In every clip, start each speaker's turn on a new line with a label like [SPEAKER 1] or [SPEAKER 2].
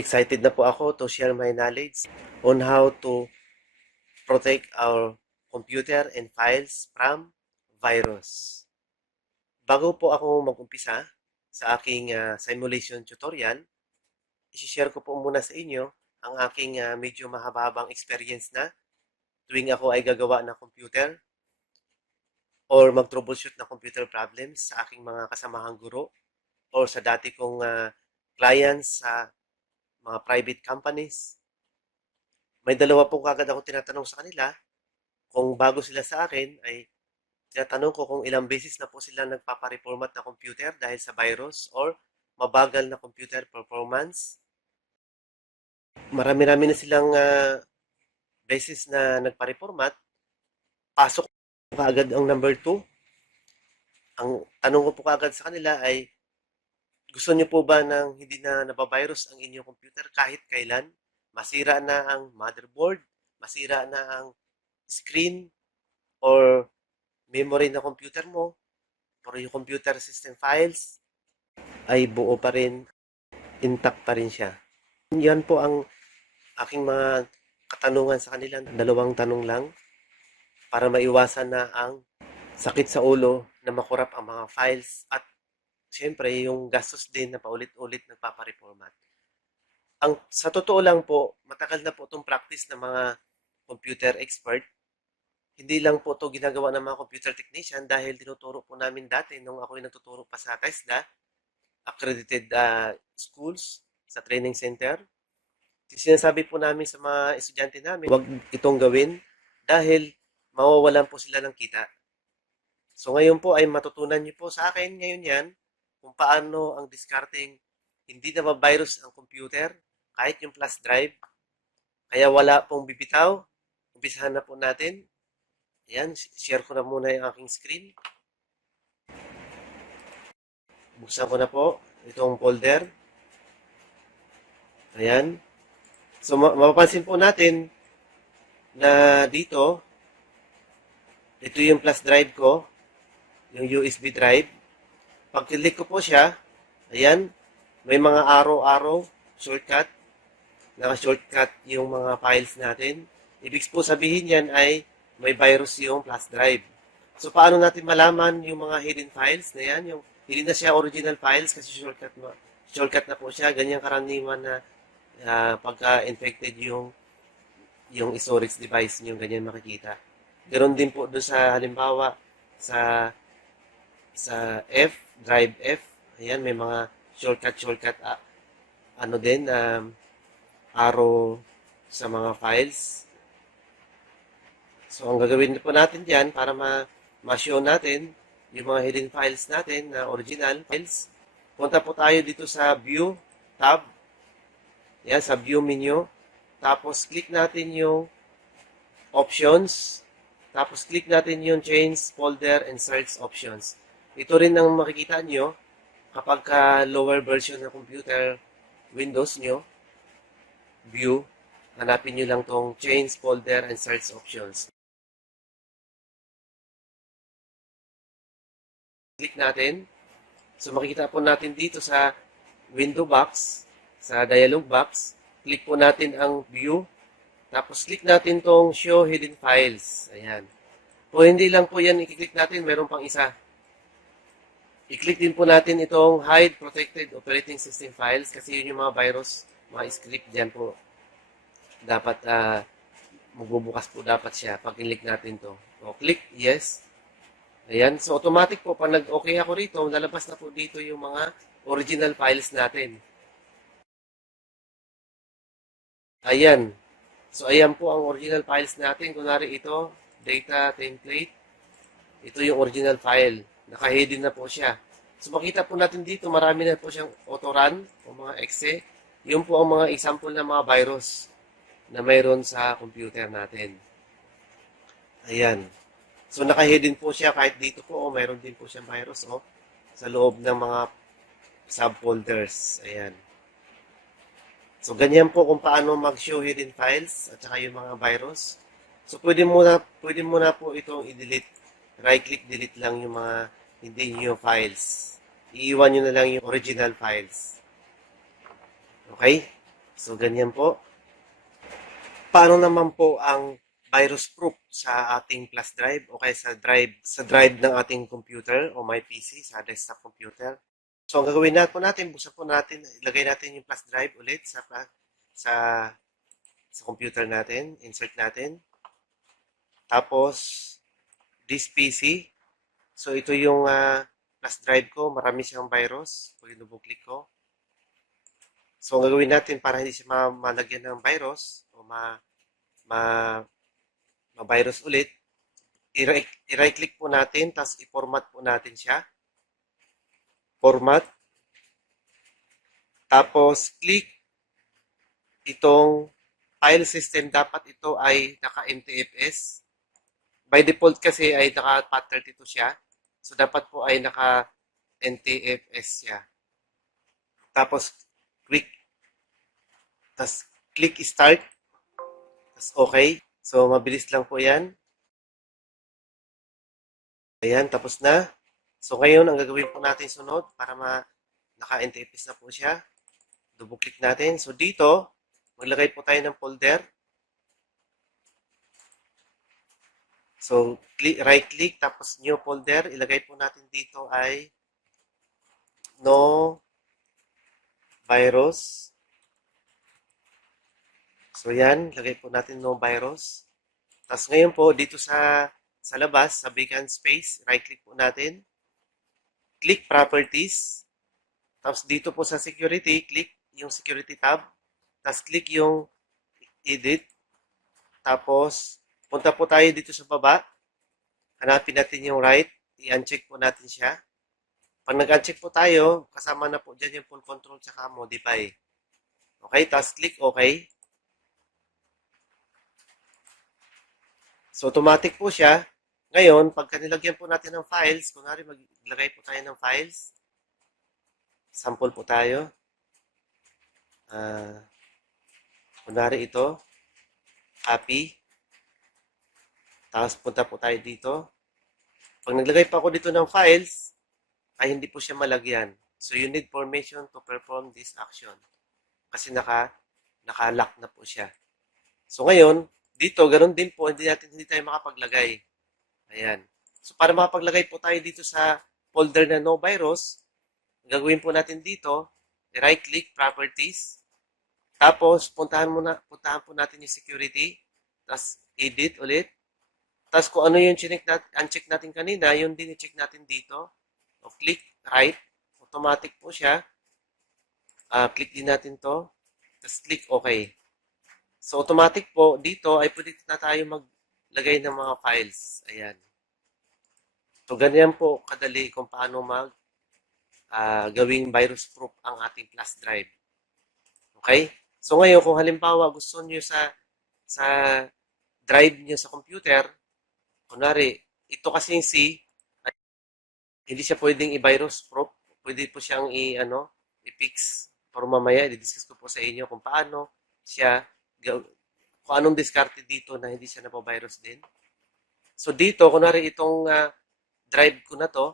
[SPEAKER 1] Excited na po ako to share my knowledge on how to protect our computer and files from virus. Bago po ako mag-umpisa sa aking ah, simulation tutorial, isi-share ko po muna sa inyo ang aking ah, medyo mahaba-habang experience na tuwing ako ay gagawa ng computer or mag-troubleshoot ng computer problems sa aking mga kasamahang guro or sa dati kong ah, clients sa mga private companies. May dalawa po kagad ako tinatanong sa kanila. Kung bago sila sa akin, ay tinatanong ko kung ilang beses na po sila nagpapareformat na computer dahil sa virus or mabagal na computer performance. Marami-rami na silang ah, beses na nagpa-reformat. Pasok kaagad ang number 2. Ang tanong ko po kaagad sa kanila ay, gusto niyo po ba ng hindi na nabavirus ang inyong computer kahit kailan? Masira na ang motherboard, masira na ang screen or memory na computer mo, pero yung computer system files ay buo pa rin, intact pa rin siya. Yan po ang aking mga katanungan sa kanila. Dalawang tanong lang para maiwasan na ang sakit sa ulo na makurap ang mga files at siyempre yung gastos din na paulit-ulit nagpapareformat. Ang sa totoo lang po, matagal na po itong practice ng mga computer expert. Hindi lang po ito ginagawa ng mga computer technician dahil tinuturo po namin dati nung ako ay nagtuturo pa sa TESDA, accredited ah, schools sa training center. Sinasabi po namin sa mga estudyante namin, huwag itong gawin dahil mawawalan po sila ng kita. So ngayon po ay matutunan niyo po sa akin ngayon yan kung paano ang discarding hindi na virus ang computer kahit yung flash drive. Kaya wala pong bibitaw. Umpisahan na po natin. Ayan, share ko na muna yung aking screen. Buksan ko na po itong folder. Ayan. So, ma- mapapansin po natin na dito, ito yung flash drive ko, yung USB drive. Pag click ko po siya, ayan, may mga arrow-arrow, shortcut, naka-shortcut yung mga files natin. Ibig po sabihin yan ay may virus yung flash drive. So, paano natin malaman yung mga hidden files na yan? Yung hindi na siya original files kasi shortcut, mo, shortcut na po siya. Ganyan karaniwan na ah, pagka-infected yung yung storage device niyo, ganyan makikita. Ganon din po doon sa halimbawa sa sa F, drive F, ayan may mga shortcut shortcut ah, ano din um, arrow sa mga files. So ang gagawin po natin diyan para ma ma-show natin yung mga hidden files natin na original files. Punta po tayo dito sa view tab. Yan sa view menu. Tapos click natin yung options. Tapos click natin yung change folder and search options. Ito rin ang makikita nyo kapag ka lower version ng computer Windows nyo, view, hanapin nyo lang tong change folder and search options. Click natin. So makikita po natin dito sa window box, sa dialog box, click po natin ang view. Tapos click natin tong show hidden files. Ayan. O hindi lang po yan i-click natin, meron pang isa. I-click din po natin itong hide protected operating system files kasi yun yung mga virus, mga script dyan po. Dapat ah, magbubukas po dapat siya pag click natin to. O click, yes. Ayan, so automatic po pag nag-okay ako rito, lalabas na po dito yung mga original files natin. Ayan. So, ayan po ang original files natin. Kunwari ito, data template. Ito yung original file. Naka-hidden na po siya. So, makita po natin dito, marami na po siyang autorun o mga exe. Yun po ang mga example ng mga virus na mayroon sa computer natin. Ayan. So, naka-hidden po siya kahit dito po, oh, mayroon din po siyang virus, oh, sa loob ng mga subfolders. Ayan. So, ganyan po kung paano mag-show hidden files at saka yung mga virus. So, pwede muna, pwede muna po itong i-delete. Right-click, delete lang yung mga hindi nyo files. Iiwan nyo na lang yung original files. Okay? So, ganyan po. Paano naman po ang virus proof sa ating flash drive o kaya sa drive sa drive ng ating computer o my PC sa desktop computer. So ang gagawin natin po natin, buksan po natin, ilagay natin yung flash drive ulit sa sa sa computer natin, insert natin. Tapos this PC. So ito yung ah, flash drive ko, marami siyang virus. Pag click ko. So ang gagawin natin para hindi siya ma- malagyan ng virus o ma ma ma-virus ulit, i-right, i-right click po natin, tapos i-format po natin siya. Format. Tapos, click itong file system. Dapat ito ay naka-NTFS. By default kasi ay naka-FAT32 siya. So, dapat po ay naka-NTFS siya. Tapos, click. Tapos, click start. Tapos, okay. So, mabilis lang po yan. Ayan, tapos na. So, ngayon, ang gagawin po natin sunod para ma naka-NTFS na po siya. Double click natin. So, dito, maglagay po tayo ng folder. So, click, right click, tapos new folder. Ilagay po natin dito ay no virus. So, yan. Lagay po natin no virus. Tapos ngayon po, dito sa sa labas, sa vacant space, right-click po natin. Click Properties. Tapos dito po sa Security, click yung Security tab. Tapos click yung Edit. Tapos, punta po tayo dito sa baba. Hanapin natin yung right. I-uncheck po natin siya. Pag nag-uncheck po tayo, kasama na po dyan yung full control tsaka modify. Okay, tapos click OK. So, automatic po siya. Ngayon, pagka nilagyan po natin ng files, kunwari maglagay po tayo ng files, sample po tayo. Ah, kunwari ito, copy. Tapos punta po tayo dito. Pag naglagay pa ako dito ng files, ay hindi po siya malagyan. So, you need permission to perform this action. Kasi naka, naka-lock na po siya. So, ngayon, dito, ganun din po, hindi natin hindi tayo makapaglagay. Ayan. So, para makapaglagay po tayo dito sa folder na no virus, gagawin po natin dito, right click, properties, tapos puntahan muna, puntahan po natin yung security, tapos edit ulit, tapos kung ano yung chinek nat, uncheck natin kanina, yun din i-check natin dito, o click right, automatic po siya, Ah, click din natin to, tapos click OK. So, automatic po, dito ay pwede na tayo maglagay ng mga files. Ayan. So, ganyan po kadali kung paano mag ah, gawing virus-proof ang ating flash drive. Okay? So, ngayon, kung halimbawa gusto niyo sa sa drive niyo sa computer, kunwari, ito kasi yung C, hindi siya pwedeng i-virus-proof. Pwede po siyang i, ano, i-fix. Pero mamaya, i-discuss ko po sa inyo kung paano siya kung anong diskarte dito na hindi siya napavirus din. So dito, kunwari itong ah, drive ko na to,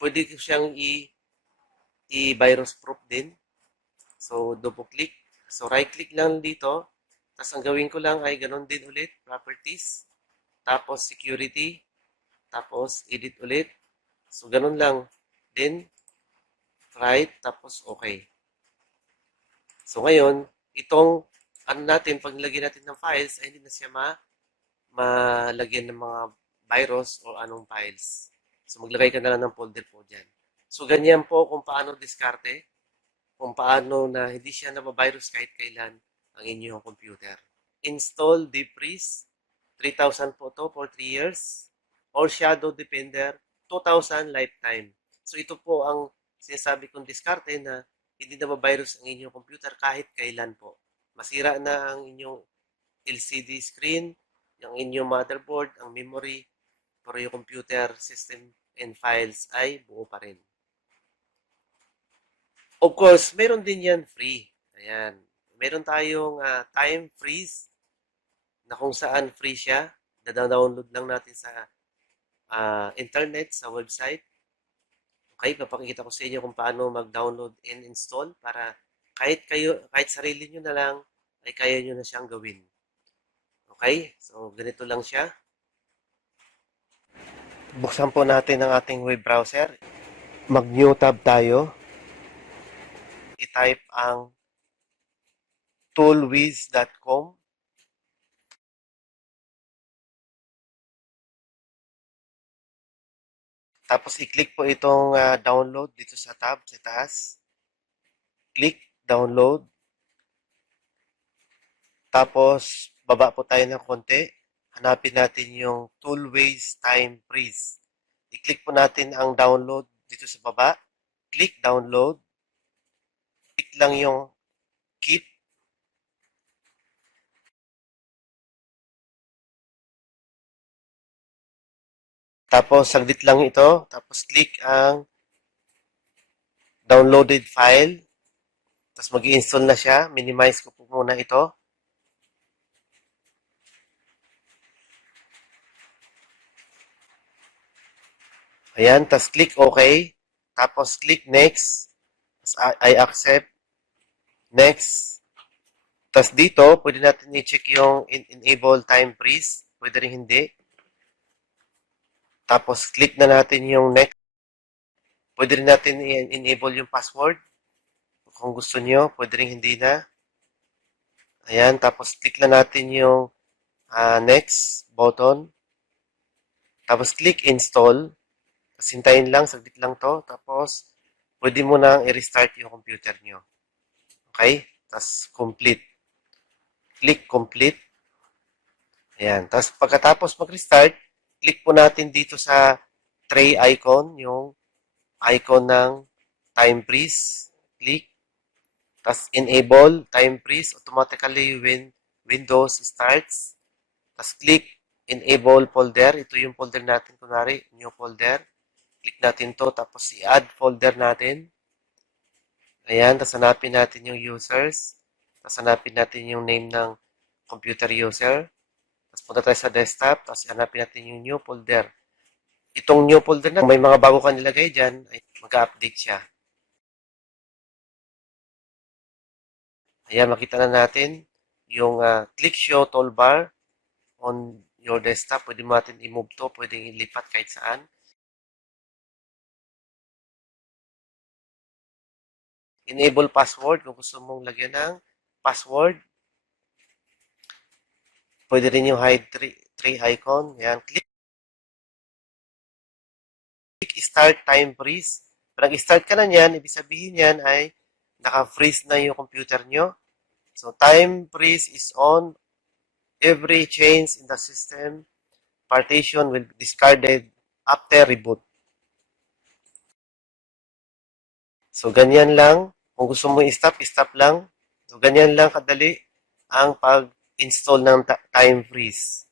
[SPEAKER 1] pwede ko siyang i- i-virus proof din. So double click. So right click lang dito. Tapos ang gawin ko lang ay ganun din ulit, properties. Tapos security. Tapos edit ulit. So ganun lang. Then right, tapos okay. So ngayon, itong ano natin, pag nilagyan natin ng files, ay hindi na siya ma malagyan ng mga virus o anong files. So, maglagay ka na lang ng folder po dyan. So, ganyan po kung paano diskarte, kung paano na hindi siya nabavirus kahit kailan ang inyong computer. Install Deep Freeze, 3,000 po to for 3 years. Or Shadow Defender, 2,000 lifetime. So, ito po ang sinasabi kong diskarte na hindi nabavirus ang inyong computer kahit kailan po masira na ang inyong LCD screen, ang inyong motherboard, ang memory, pero yung computer system and files ay buo pa rin. Of course, meron din yan free. Ayan. Meron tayong ah, time freeze na kung saan free siya. Dada-download lang natin sa ah, internet, sa website. Okay, papakita ko sa inyo kung paano mag-download and install para kahit kayo, kahit sarili nyo na lang, ay kaya nyo na siyang gawin. Okay? So, ganito lang siya. Buksan po natin ang ating web browser. Mag-new tab tayo. I-type ang toolwiz.com. Tapos i-click po itong ah, download dito sa tab sa taas. Click download. Tapos baba po tayo ng konti. Hanapin natin yung Toolways Time Freeze. I-click po natin ang download dito sa baba. Click download. Click lang yung keep. Tapos saglit lang ito. Tapos click ang downloaded file. Tapos mag install na siya. Minimize ko po muna ito. Ayan, tapos click OK. Tapos click next. Tapos I, accept. Next. Tapos dito, pwede natin i-check yung enable time freeze. Pwede rin hindi. Tapos click na natin yung next. Pwede rin natin i-enable yung password. Kung gusto nyo, pwede rin hindi na. Ayan, tapos click na natin yung ah, next button. Tapos click install. Tapos hintayin lang, saglit lang to. Tapos, pwede mo nang i-restart yung computer nyo. Okay? Tapos, complete. Click complete. Ayan. Tapos, pagkatapos mag-restart, click po natin dito sa tray icon, yung icon ng time freeze. Click. Tapos, enable time freeze automatically when Windows starts. Tapos, click enable folder. Ito yung folder natin, kunwari, new folder. Click natin to, tapos i-add folder natin. Ayan, tapos hanapin natin yung users. Tapos hanapin natin yung name ng computer user. Tapos punta tayo sa desktop, tapos hanapin natin yung new folder. Itong new folder na, kung may mga bago ka nilagay dyan, ay mag-update siya. Ayan, makita na natin yung ah, click show toolbar on your desktop. Pwede mo natin i-move to, pwedeng ilipat kahit saan. enable password kung gusto mong lagyan ng password. Pwede rin yung hide tray, tray icon. Yan, click. Click start time freeze. Pag nag-start ka na niyan, ibig sabihin yan ay naka-freeze na yung computer nyo. So, time freeze is on. Every change in the system partition will be discarded after reboot. So, ganyan lang. Kung gusto mo i-stop, i-stop lang. So, ganyan lang kadali ang pag-install ng time freeze.